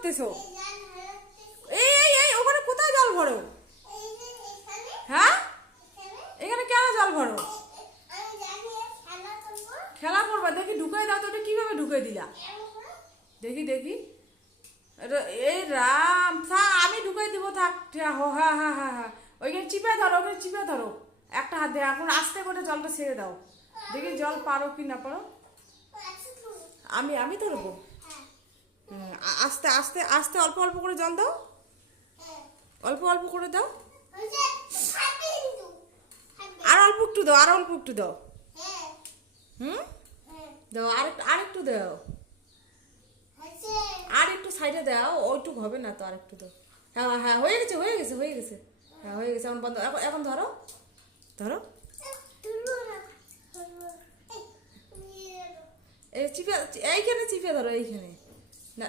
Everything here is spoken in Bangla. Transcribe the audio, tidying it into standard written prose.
করতেছো? এই এই এই ওখানে কোথায় জল ভরো? হ্যাঁ, এখানে কেন জল ভরো? খেলা করবা? দেখি ঢুকাই দাও তো। ওটা কিভাবে ঢুকাই দিলা? দেখি দেখি। এই রাম, আমি ঢুকাই দিব। থাক। হ্যাঁ হ্যাঁ হ্যাঁ হ্যাঁ হ্যাঁ, ওইখানে চিপে ধরো, ওখানে চিপে ধরো। একটা হাত দিয়ে এখন আস্তে করে জলটা ছেড়ে দাও। দেখি জল পারো কি না পারো। আমি আমি ধরবো। আস্তে আস্তে আস্তে অল্প অল্প করে জল দাও। অল্প অল্প করে দাও। আর অল্প একটু দাও, আর অল্প একটু দাও। হুম, দাও আরেকটু দাও। আর একটু সাইডে দাও, ওইটুক হবে না তো, আর একটু দাও। হ্যাঁ হ্যাঁ, হয়ে গেছে হয়ে গেছে হয়ে গেছে। হ্যাঁ হয়ে গেছে, এখন বন্ধ। এখন এখন ধরো ধরো। এই চিপে, এইখানে চিপে ধরো, এইখানে না।